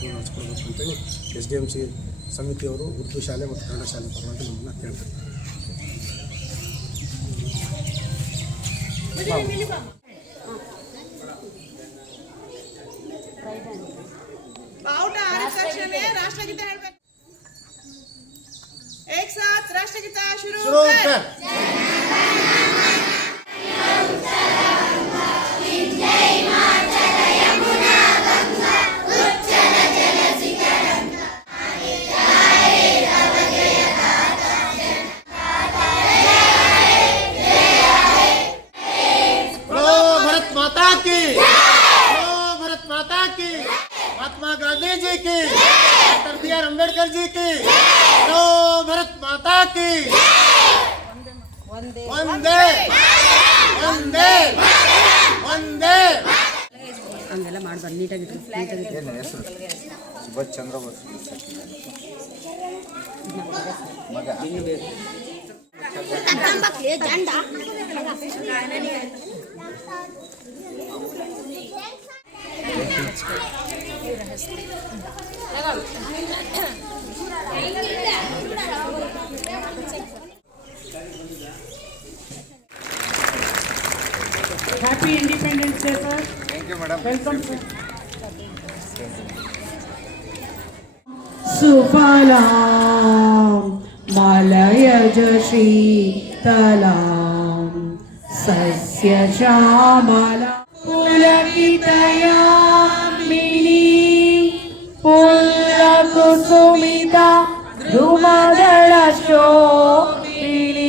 ಕಾರ್ಯಕ್ರಮ ನಡೆಸ್ಕೊಳ್ಬೇಕು ಅಂತೇಳಿ SDMC ಸಮಿತಿಯವರು ಉರ್ದು ಶಾಲೆ ಮತ್ತು ಕನ್ನಡ ಶಾಲೆ ಪರವಾಗಿ ನಮ್ಮನ್ನು ಕೇಳ್ತಾರೆ. राष्ट्रगीत एक साथ राष्ट्रगीत शुरू कर। महात्मा गांधी जी की, डॉक्टर BR अम्बेडकर जी की, तो भारत माता की वंदे वंदे वंदे वंदे ಹಂಗೆಲ್ಲ ಮಾಡಬಾರ್ದು. ನೀಟಾಗಿ ಸುಭಾಷ್ ಚಂದ್ರ ಬೋಸ್ ಮಗ Happy Independence Day, sir. Thank you, madam. Welcome, sir. Sufalam Malayaj Shitalam Sasya Shamala Pulakitayamini Pulakusumita Dhumadala Shobini.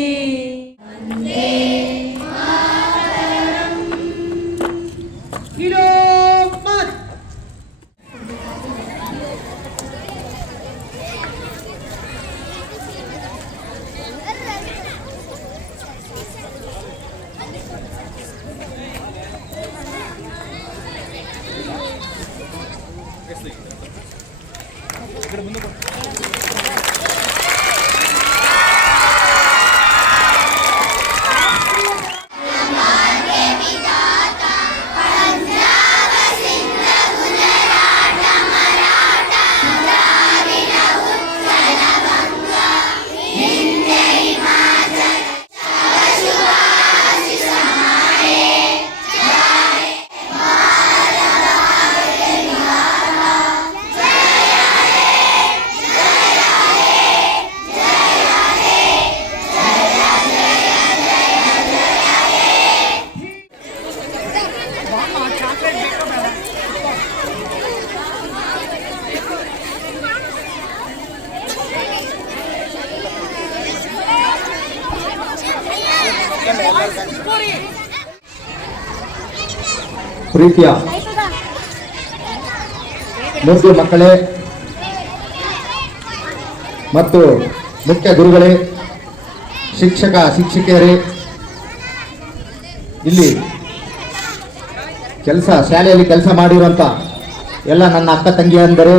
ಪ್ರೀತಿಯ ಮುದ್ದು ಮಕ್ಕಳೇ ಮತ್ತು ಮುಖ್ಯ ಗುರುಗಳೇ, ಶಿಕ್ಷಕ ಶಿಕ್ಷಕಿಯರೇ, ಇಲ್ಲಿ ಶಾಲೆಯಲ್ಲಿ ಕೆಲಸ ಮಾಡಿರುವಂಥ ಎಲ್ಲ ನನ್ನ ಅಕ್ಕ ತಂಗಿಯಂದರೆ,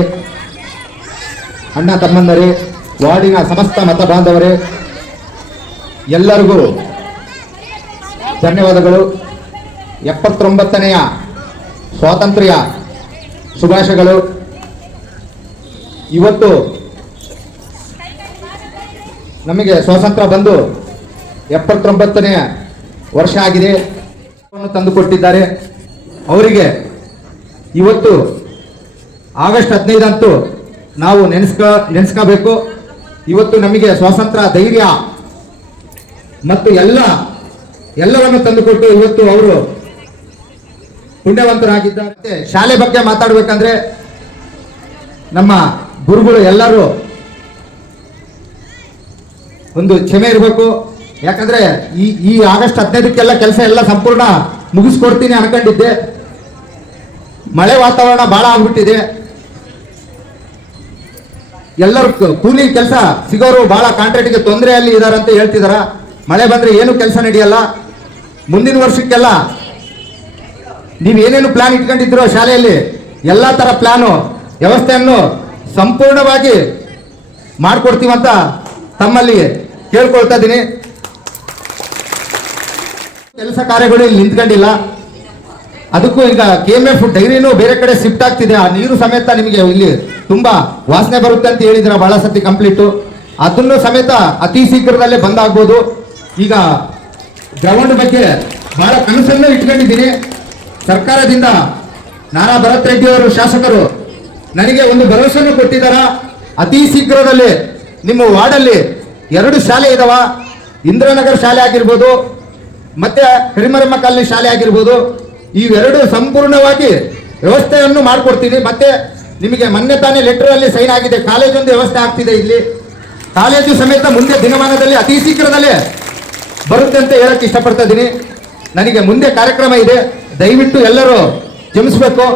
ಅಣ್ಣ ತಮ್ಮಂದರೆ, ವಾರ್ಡಿನ ಸಮಸ್ತ ಮತ ಬಾಂಧವರೇ, ಎಲ್ಲರಿಗೂ ಧನ್ಯವಾದಗಳು. 79ನೆಯ ಸ್ವಾತಂತ್ರ್ಯ ಶುಭಾಶಯಗಳು. ಇವತ್ತು ನಮಗೆ ಸ್ವಾತಂತ್ರ್ಯ ಬಂದು 79ನೇ ವರ್ಷ ಆಗಿದೆ. ತಂದುಕೊಟ್ಟಿದ್ದಾರೆ. ಅವರಿಗೆ ಇವತ್ತು ಆಗಸ್ಟ್ 15 ಅಂತೂ ನಾವು ನೆನೆಸ್ಕೋಬೇಕು. ಇವತ್ತು ನಮಗೆ ಸ್ವಾತಂತ್ರ್ಯ, ಧೈರ್ಯ ಮತ್ತು ಎಲ್ಲವನ್ನು ತಂದುಕೊಟ್ಟು ಇವತ್ತು ಅವರು ಪುಣ್ಯವಂತರಾಗಿದ್ದಾರೆ. ಶಾಲೆ ಬಗ್ಗೆ ಮಾತಾಡಬೇಕಂದ್ರೆ ನಮ್ಮ ಗುರುಗಳು ಎಲ್ಲರೂ ಒಂದು ಕ್ಷಮೆ ಇರಬೇಕು. ಯಾಕಂದ್ರೆ ಈ ಆಗಸ್ಟ್ 15ಕ್ಕೆಲ್ಲ ಕೆಲಸ ಎಲ್ಲ ಸಂಪೂರ್ಣ ಮುಗಿಸ್ಕೊಡ್ತೀನಿ ಅನ್ಕೊಂಡಿದ್ದೆ. ಮಳೆ ವಾತಾವರಣ ಬಹಳ ಆಗ್ಬಿಟ್ಟಿದೆ. ಎಲ್ಲರೂ ಕೂಲಿ ಕೆಲಸ ಸಿಗೋರು ಬಹಳ ಕಾಂಟ್ರಾಕ್ಟ್ಗೆ ತೊಂದರೆಯಲ್ಲಿ ಇದಾರೆ ಅಂತ ಹೇಳ್ತಿದಾರ. ಮಳೆ ಬಂದ್ರೆ ಏನು ಕೆಲಸ ನಡೆಯಲ್ಲ. ಮುಂದಿನ ವರ್ಷಕ್ಕೆಲ್ಲ ನೀವೇನೇನು ಪ್ಲಾನ್ ಇಟ್ಕೊಂಡಿದ್ದೀರೋ ಶಾಲೆಯಲ್ಲಿ ಎಲ್ಲ ತರ ಪ್ಲಾನು ವ್ಯವಸ್ಥೆಯನ್ನು ಸಂಪೂರ್ಣವಾಗಿ ಮಾಡಿಕೊಡ್ತೀವಂತ ತಮ್ಮಲ್ಲಿ ಕೇಳ್ಕೊಳ್ತಾ ಇದ್ದೀನಿ. ಕೆಲಸ ಕಾರ್ಯಗಳು ಇಲ್ಲಿ ನಿಂತ್ಕೊಂಡಿಲ್ಲ. ಅದಕ್ಕೂ ಈಗ KMF ಡೈರಿನೂ ಬೇರೆ ಕಡೆ ಶಿಫ್ಟ್ ಆಗ್ತಿದೆ. ಆ ನೀರು ಸಮೇತ ನಿಮಗೆ ಇಲ್ಲಿ ತುಂಬಾ ವಾಸನೆ ಬರುತ್ತೆ ಅಂತ ಹೇಳಿದ್ರ ಬಹಳ ಸತಿ ಕಂಪ್ಲೀಟು. ಅದನ್ನು ಸಮೇತ ಅತಿ ಶೀಘ್ರದಲ್ಲೇ ಬಂದಾಗ್ಬೋದು. ಈಗ ಗ್ರೌಂಡ್ ಬಗ್ಗೆ ಬಹಳ ಕನಸನ್ನು ಇಟ್ಕೊಂಡಿದ್ದೀನಿ. ಸರ್ಕಾರದಿಂದ ನಾರಾ ಭರತ್ ರೆಡ್ಡಿ ಅವರು ಶಾಸಕರು ನನಗೆ ಒಂದು ಭರವಸೆಯನ್ನು ಕೊಟ್ಟಿದ್ದಾರ. ಅತಿ ಶೀಘ್ರದಲ್ಲಿ ನಿಮ್ಮ ವಾರ್ಡಲ್ಲಿ 2 ಶಾಲೆ ಇದಾವ. ಇಂದ್ರನಗರ ಶಾಲೆ ಆಗಿರ್ಬೋದು ಮತ್ತೆ ಹಿರಿಮರಮ್ಮ ಕಾಲನಿ ಶಾಲೆ ಆಗಿರ್ಬೋದು. ಇವೆರಡು ಸಂಪೂರ್ಣವಾಗಿ ವ್ಯವಸ್ಥೆಯನ್ನು ಮಾಡಿಕೊಡ್ತೀನಿ. ಮತ್ತೆ ನಿಮಗೆ ಮೊನ್ನೆ ತಾನೇ ಲೆಟರ್ ಅಲ್ಲಿ ಸೈನ್ ಆಗಿದೆ. ಕಾಲೇಜೊಂದು ವ್ಯವಸ್ಥೆ ಆಗ್ತಿದೆ ಇಲ್ಲಿ. ಕಾಲೇಜು ಸಮೇತ ಮುಂದೆ ದಿನಮಾನದಲ್ಲಿ ಅತಿ ಶೀಘ್ರದಲ್ಲೇ ಬರುತ್ತೆ ಅಂತ ಹೇಳಕ್ ಇಷ್ಟಪಡ್ತಾ ಇದ್ದೀನಿ. ನನಗೆ ಮುಂದೆ ಕಾರ್ಯಕ್ರಮ ಇದೆ, ದಯವಿಟ್ಟು ಎಲ್ಲರೂ ಕ್ಷಮಿಸಬೇಕು.